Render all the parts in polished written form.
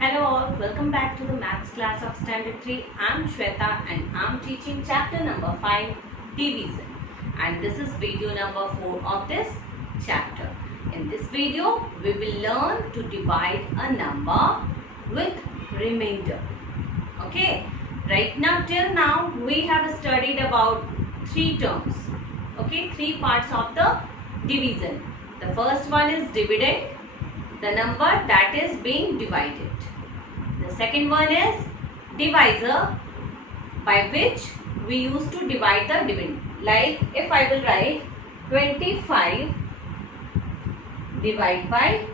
Hello all, welcome back to the maths class of standard 3. I'm Shweta and I'm teaching chapter number 5, division, and this is video number 4 of this chapter. In this video we will learn to divide a number with remainder. Okay, right now till now we have studied about 3 terms. Okay, 3 parts of the division. The first one is dividend, the number that is being divided. The second one is divisor, by which we used to divide the dividend. Like if I will write 25 divided by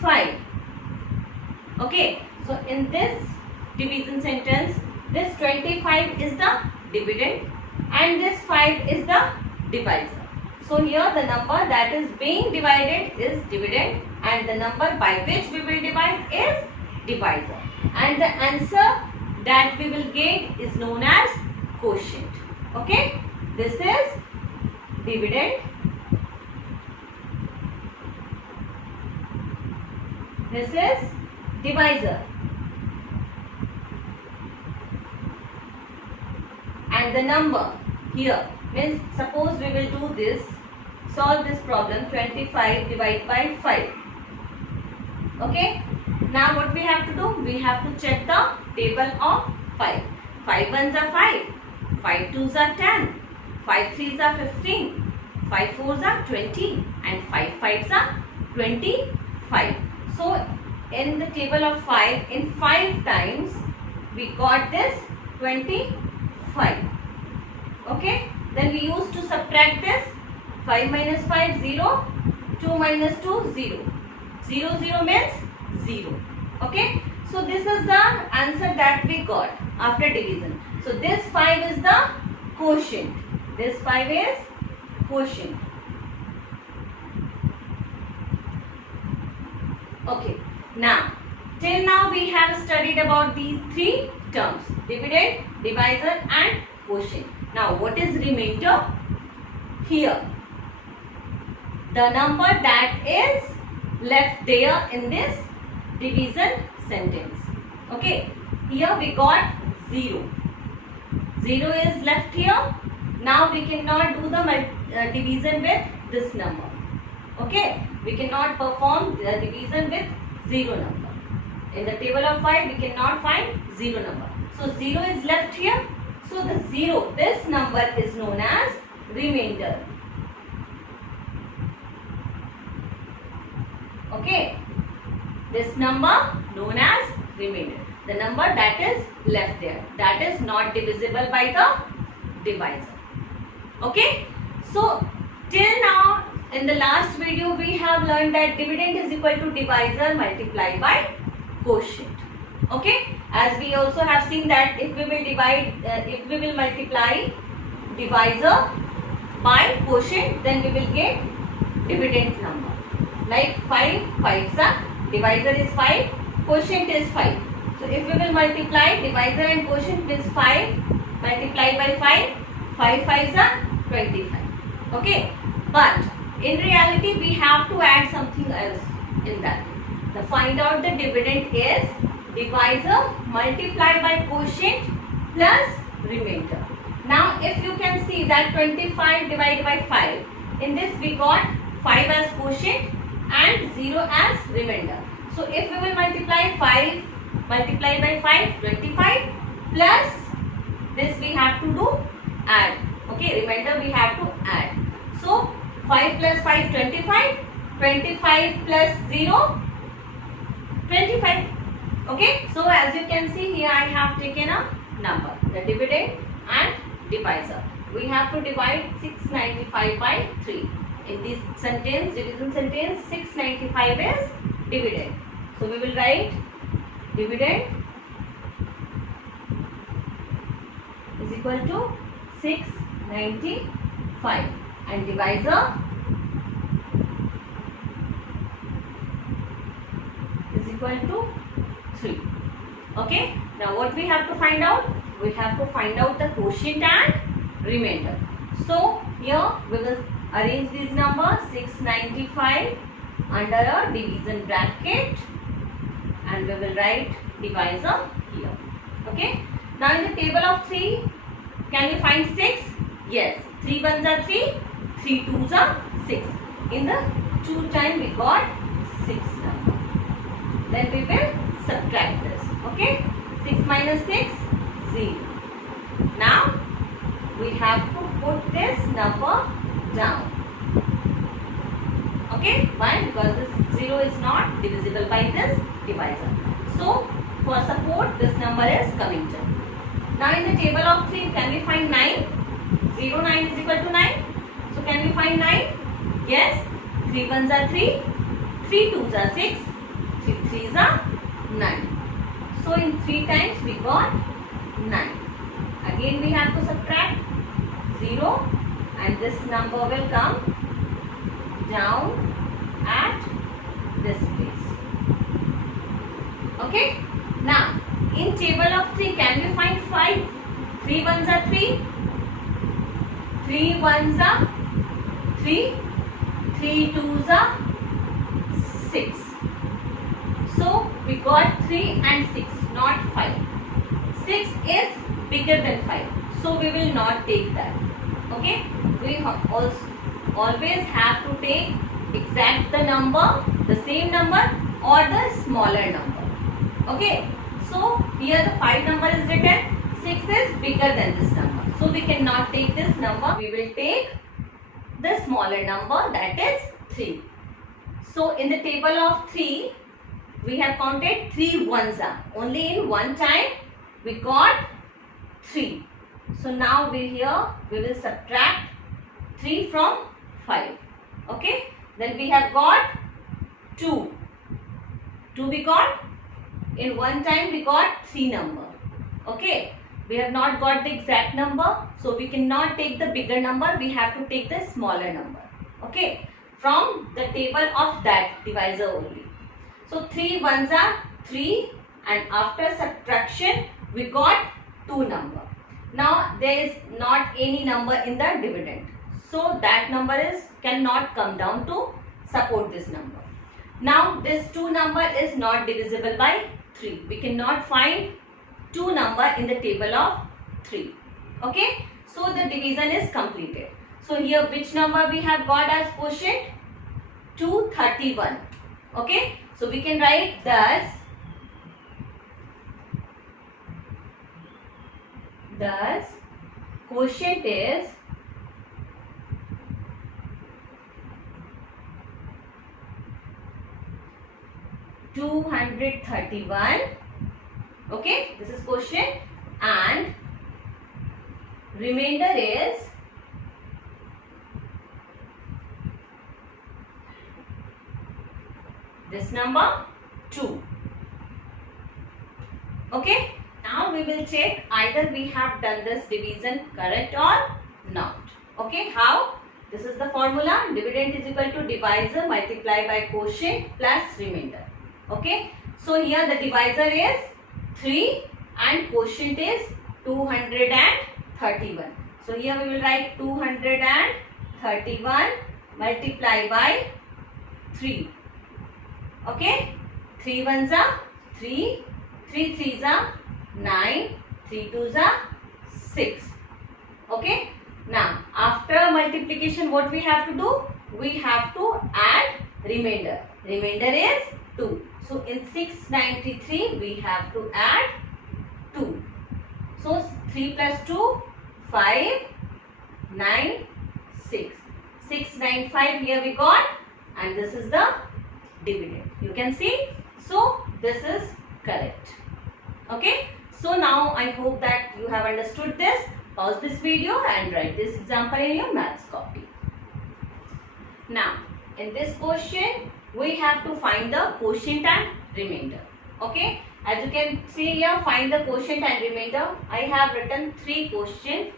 5. Okay, so in this division sentence, this 25 is the dividend and this 5 is the divisor. So here the number that is being divided is dividend and the number by which we will divide is divisor, and the answer that we will get is known as quotient. Okay, this is dividend, this is divisor, and the number here means, suppose we will do this, solve this problem, 25 divided by 5. Okay, now what we have to do, we have to check the table of 5. 5 ones are 5, 5 twos are 10, 5 threes are 15, 5 fours are 20 and 5 fives are 25. So in the table of 5, in 5 times we got this 25. Okay, then we used to subtract this, 5 minus 5 0, 2 minus 2 0, 0 0 means 0. Okay, so this is the answer that we got after division. So this 5 is the quotient, this 5 is quotient. Okay, now till now we have studied about these 3 terms, dividend, divisor and quotient. Now what is remainder? Here the number that is left there in this division sentence. Okay, here we got 0. 0 is left here. Now we cannot do the division with this number. Okay, we cannot perform the division with 0 number. In the table of 5 we cannot find 0 number. So 0 is left here. So the 0, this number is known as remainder. Okay, this number known as remainder, the number that is left there, that is not divisible by the divisor. Okay, so till now in the last video we have learned that dividend is equal to divisor multiplied by quotient. Okay, as we also have seen that if we will divide, if we will multiply divisor by quotient, then we will get dividend number. Like 5 fives are, divisor is 5, quotient is 5. So if we will multiply divisor and quotient means 5 multiplied by 5, 5 fives are 25. Okay, but in reality we have to add something else in that. The find out the dividend is divisor multiplied by quotient plus remainder. Now if you can see that 25 divided by 5, in this we got 5 as quotient and 0 as remainder. So if we will multiply 5 multiplied by 5, 25 plus this we have to do add. Okay, remainder we have to add. So 5 plus 5 25, 25 plus 0 25. Okay, so as you can see here I have taken a number, the dividend and divisor. We have to divide 695 by 3. In this sentence, division sentence, 695 is dividend. So we will write dividend is equal to 695 and divisor is equal to 3. Okay, now what we have to find out? We have to find out the quotient and remainder. So here we will arrange these numbers, 695 under a division bracket and we will write divisor here. Okay. Now in the table of 3, can we find 6? Yes. 3 ones are 3, 3 twos are 6. In the 2 time we got 6 number. Then we will subtract this. Okay. 6 minus 6, 0. Now we have to put this number down. Okay. Why? Because this 0 is not divisible by this divisor. So for support, this number is coming down. Now in the table of 3, can we find 9? 0, 9 is equal to 9. So can we find 9? Yes. 3 ones are 3, 3 twos are 6, 3 threes are 9. So in 3 times we got 9. Again we have to subtract 0 and this number will come down at this place. Okay. Now in table of 3, can we find 5? 3 ones are 3, 3 ones are 3, 3 twos are 6. So we got 3 and 6, not 5. 6 is bigger than 5. So we will not take that. Okay. We also always have to take exact the number, the same number or the smaller number. Okay. So here the 5 number is written, 6 is bigger than this number. So we cannot take this number. We will take the smaller number, that is 3. So in the table of 3, we have counted 3 ones are. Only in one time we got 3. So now we will subtract 3 from 5. Okay. Then we have got 2. 2 we got. In one time we got 3 number. Okay. We have not got the exact number. So we cannot take the bigger number. We have to take the smaller number. Okay. From the table of that divisor only. So 3 ones are 3 and after subtraction we got 2 number. Now there is not any number in the dividend. So that number cannot come down to support this number. Now this 2 number is not divisible by 3. We cannot find 2 number in the table of 3. Okay. So the division is completed. So here which number we have got as quotient? 231. Okay. So we can write thus quotient is 231. Okay, this is quotient and remainder is this number 2. Okay. Now we will check either we have done this division correct or not. Okay. How? This is the formula. Dividend is equal to divisor multiplied by quotient plus remainder. Okay. So here the divisor is 3 and quotient is 231. So here we will write 231 multiplied by 3. Okay. 3 ones are 3, 3 threes are 9, 3 twos are 6. Okay. Now after multiplication what we have to do? We have to add remainder. Remainder is 2. So in 693 we have to add 2. So 3 plus 2, 5, 9, 6. 695 here we got and this is the dividend. You can see. So this is correct. Okay. So now I hope that you have understood this. Pause this video and write this example in your maths copy. Now in this question we have to find the quotient and remainder. Okay. As you can see here, find the quotient and remainder. I have written 3 questions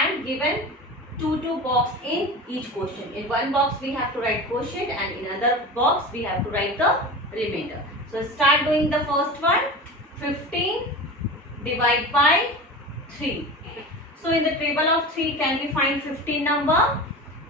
and given 2 box in each question. In one box we have to write quotient and in another box we have to write the remainder. So start doing the first one. 15 divide by 3. So in the table of 3 can we find 15 number?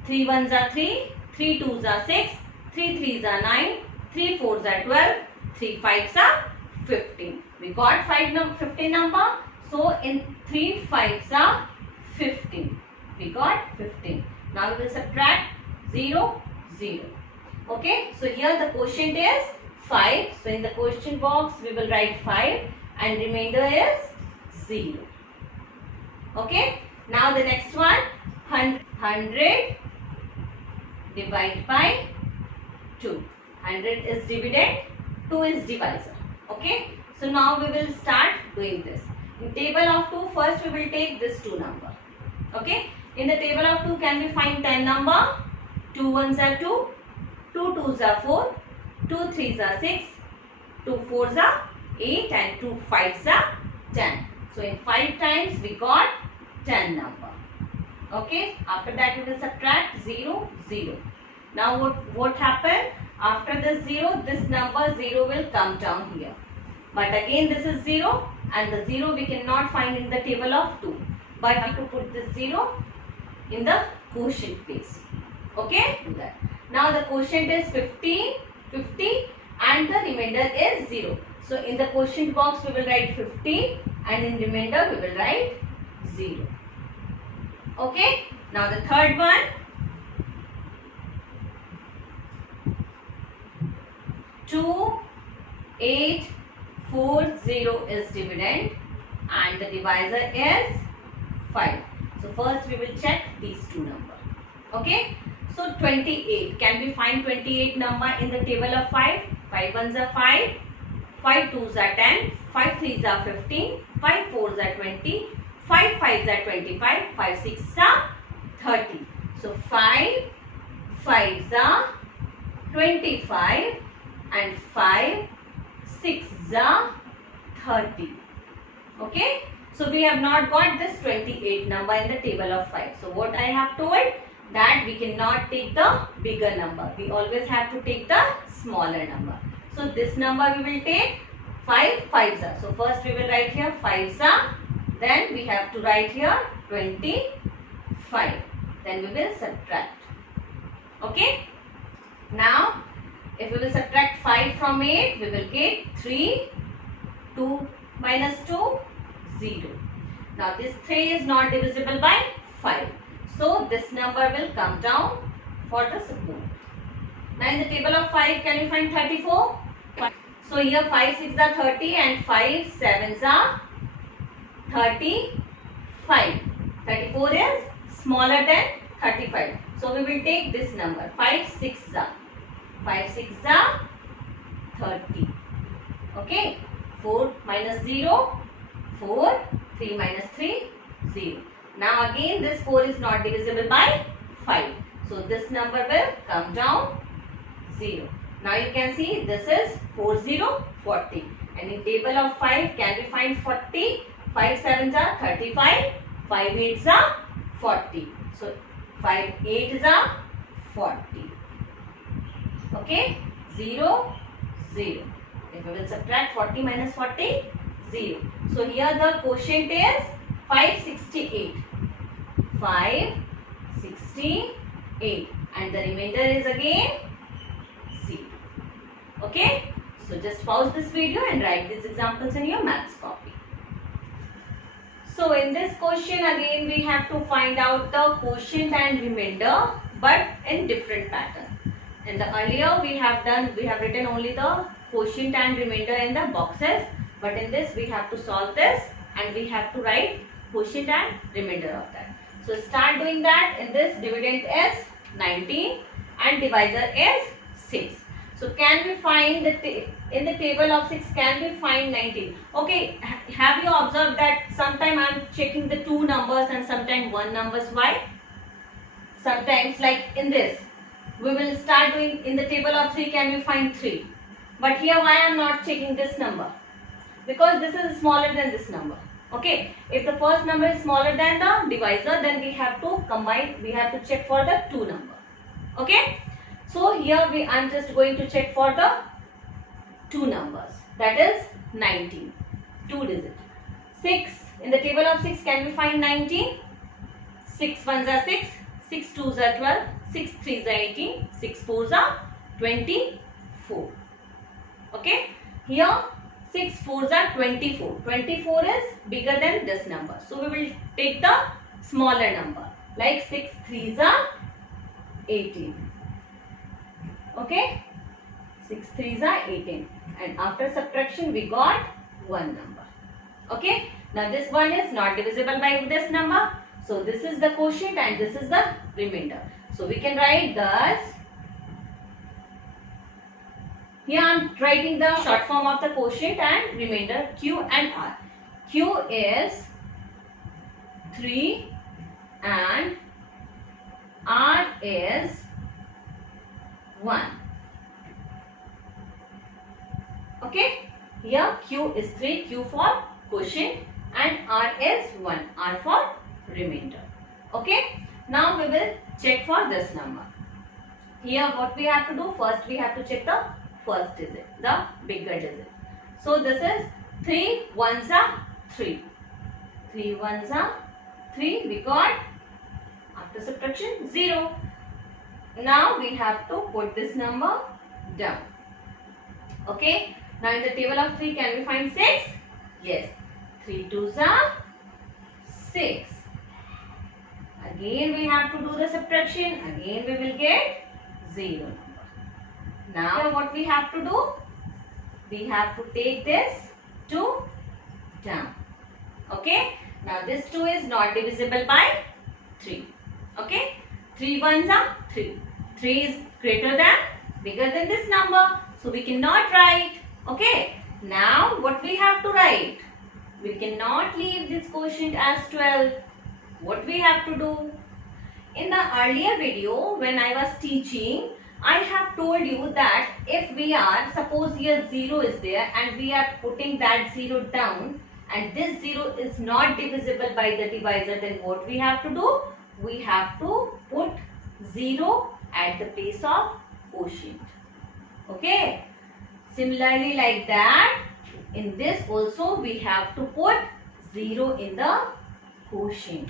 3 ones are 3, 3 twos are 6, 3 threes are 9, 3 fours are 12, 3 fives are 15. We got 15 number. So in 3 5s are 15. We got 15. Now we will subtract 0, 0. Okay. So here the quotient is 5. So in the question box we will write 5 and remainder is 0. Okay. Now the next one, 100 divided by 2. 100 is dividend, 2 is divisor. Okay. So now we will start doing this. In table of 2, first we will take this 2 number. Okay. In the table of 2, can we find 10 number? 2 1s are 2, 2 2s are 4, 2 3s are 6, 2 4s are 8 and 2 5s are 10. So in 5 times we got 10 number. Okay. After that we will subtract 0, 0. Now what happened? After the 0, this number 0 will come down here. But again this is 0 and the 0 we cannot find in the table of 2. But we have to put this 0 in the quotient place. Okay? Do that. Now the quotient is 50 and the remainder is 0. So in the quotient box we will write 50 and in remainder we will write 0. Okay? Now the third one. 2840 is dividend and the divisor is 5. So first we will check these two numbers. Okay. So 28. Can we find 28 number in the table of 5? 5 1s are 5. 5 2s are 10. 5 3s are 15. 5 4s are 20. 5 5s are 25. 5 6s are 30. So 5 5s are 25 and 5 6s are 30. Okay. So we have not got this 28 number in the table of 5. So what I have told, that we cannot take the bigger number. We always have to take the smaller number. So this number we will take 5 5s are. So first we will write here 5s are. Then we have to write here 25. Then we will subtract. Okay. Now if we will subtract 5 from 8, we will get 3. 2 minus 2, 0. Now this 3 is not divisible by 5. So this number will come down for the support. Now in the table of 5, can you find 34? So here 5 6 are 30 and 5 7s are 35. 34 is smaller than 35. So we will take this number. 5 6 are 30. Okay. 4 minus 0, 4. 3 minus 3, 0. Now again this 4 is not divisible by 5. So this number will come down 0. Now you can see this is 40, 40. And in table of 5, can we find 40? 5 7s are 35. 5 8s are 40. So 5 8s are 40. Okay. 0, 0. If we will subtract 40 minus 40, 0. So here the quotient is 568. 568. And the remainder is again 0. Okay. So just pause this video and write these examples in your maths copy. So in this question again we have to find out the quotient and remainder, but in different pattern. In the earlier we have written only the quotient and remainder in the boxes, but in this we have to solve this and we have to write quotient and remainder of that. So start doing that. In this, dividend is 19 and divisor is 6. So can we find in the table of 6, can we find 19? Okay, have you observed that sometime I am checking the 2 numbers and sometimes 1 numbers? Why? Sometimes like in this, we will start doing in the table of 3, can we find 3? But here why I am not checking this number? Because this is smaller than this number. Okay, if the first number is smaller than the divisor, then we have to combine, we have to check for the 2 number. Okay, so here I am just going to check for the 2 numbers, that is 19, 2 digit. 6, in the table of 6, can we find 19? 6 1s are 6, 6 2s are 12, 6 3s are 18, 6 4s are 24. Okay, here 6 4s are 24. 24 is bigger than this number. So we will take the smaller number. Like 6 3s are 18. Okay? 6 3s are 18. And after subtraction we got one number. Okay? Now this one is not divisible by this number. So this is the quotient and this is the remainder. So we can write thus. Here I am writing the short form of the quotient and remainder Q and R. Q is 3 and R is 1. Okay. Here Q is 3, Q for quotient and R is 1, R for remainder. Okay. Now we will check for this number. Here what we have to do, first we have to check the first digit, the bigger digit. So this is 3 1s are 3. 3 1s are 3. We got after subtraction 0. Now we have to put this number down. Okay. Now in the table of 3 can we find 6? Yes. 3 2s are 6. Again we have to do the subtraction. Again we will get 0 number. Now what we have to do? We have to take this 2 down. Okay. Now this 2 is not divisible by 3. Okay. 3 1s are 3. 3 is greater than, bigger than this number. So we cannot write. Okay. Now what we have to write? We cannot leave this quotient as 12. What we have to do? In the earlier video when I was teaching, I have told you that if we are, suppose here 0 is there and we are putting that 0 down and this 0 is not divisible by the divisor, then what we have to do? We have to put 0 at the place of quotient. Okay. Similarly like that, in this also we have to put 0 in the quotient.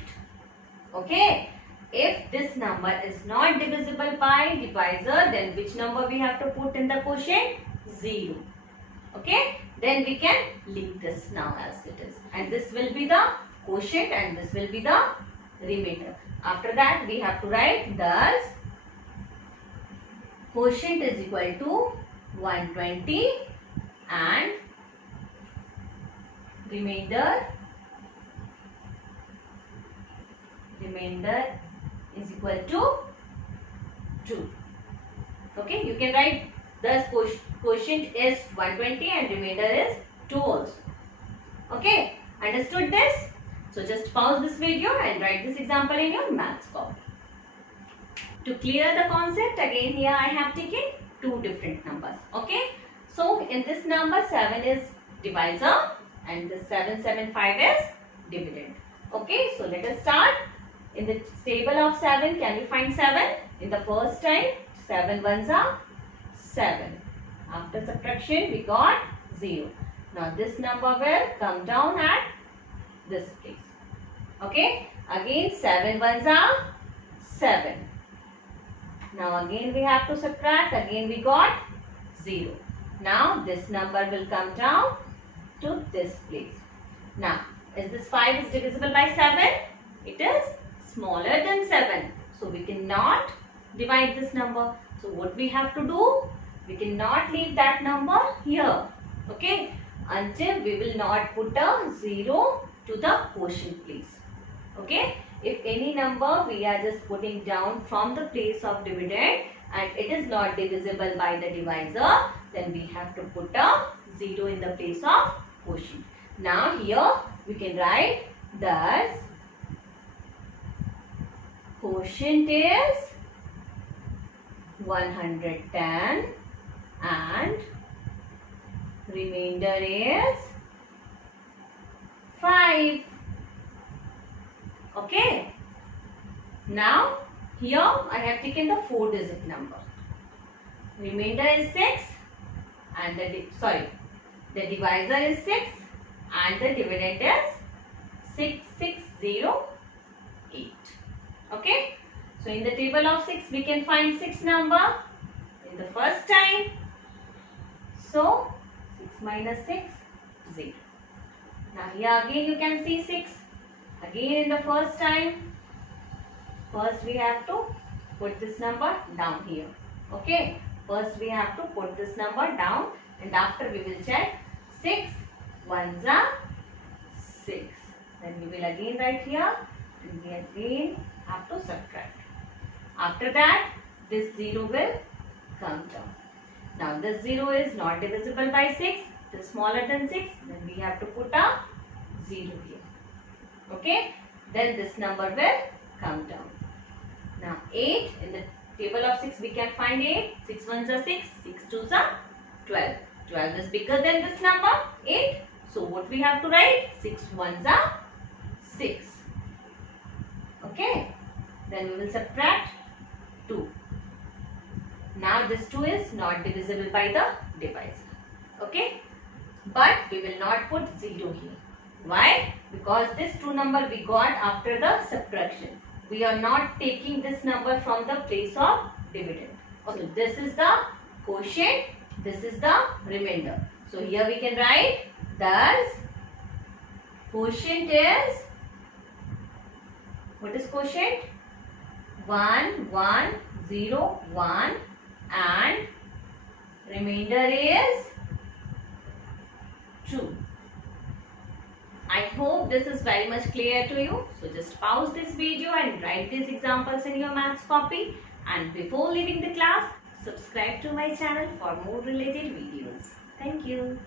Okay. If this number is not divisible by divisor, then which number we have to put in the quotient? 0. Okay. Then we can leave this now as it is. And this will be the quotient and this will be the remainder. After that we have to write thus quotient is equal to 120 and remainder is equal to 2. Okay, you can write thus quotient is 120 and remainder is 2 also. Okay, understood this? So just pause this video and write this example in your maths copy. To clear the concept, again here I have taken two different numbers. Okay, so in this number 7 is divisor and this 775 is dividend. Okay, so let us start. In the table of 7, can we find 7? In the first time, 7 1s are 7. After subtraction, we got 0. Now this number will come down at this place. Okay, again 7 1s are 7. Now again we have to subtract, again we got 0. Now this number will come down to this place. Now, is this 5 is divisible by 7? It is smaller than 7. So we cannot divide this number. So what we have to do? We cannot leave that number here. Okay, until we will not put a 0 to the quotient place. Okay, if any number we are just putting down from the place of dividend and it is not divisible by the divisor, then we have to put a 0 in the place of quotient. Now here we can write thus quotient is 110 and remainder is 5. Okay. Now here I have taken the 4-digit number. Remainder is 6 and the divisor is 6 and the dividend is 6608. Okay. So in the table of 6 we can find 6 number in the first time. So 6 minus 6 0. Now here again you can see 6. Again in the first time, first we have to put this number down here. Okay, first we have to put this number down, and after we will check 6 ones are 6. Then we will again write here, and we again have to subtract. After that, this 0 will come down. Now this 0 is not divisible by 6. It is smaller than 6. Then we have to put a 0 here. Okay. Then this number will come down. Now 8, in the table of 6 we can find 8. 6 ones are 6. 6 twos are 12. 12 is bigger than this number 8. So what we have to write? 6 ones are 6. Okay. Then we will subtract 2. Now this 2 is not divisible by the divisor. Okay. But we will not put 0 here. Why? Because this 2 number we got after the subtraction. We are not taking this number from the place of dividend. Okay. So this is the quotient. This is the remainder. So here we can write, thus quotient is, what is quotient? 1, 1, 0, 1, and remainder is 2. I hope this is very much clear to you. So just pause this video and write these examples in your maths copy. And before leaving the class, subscribe to my channel for more related videos. Thank you.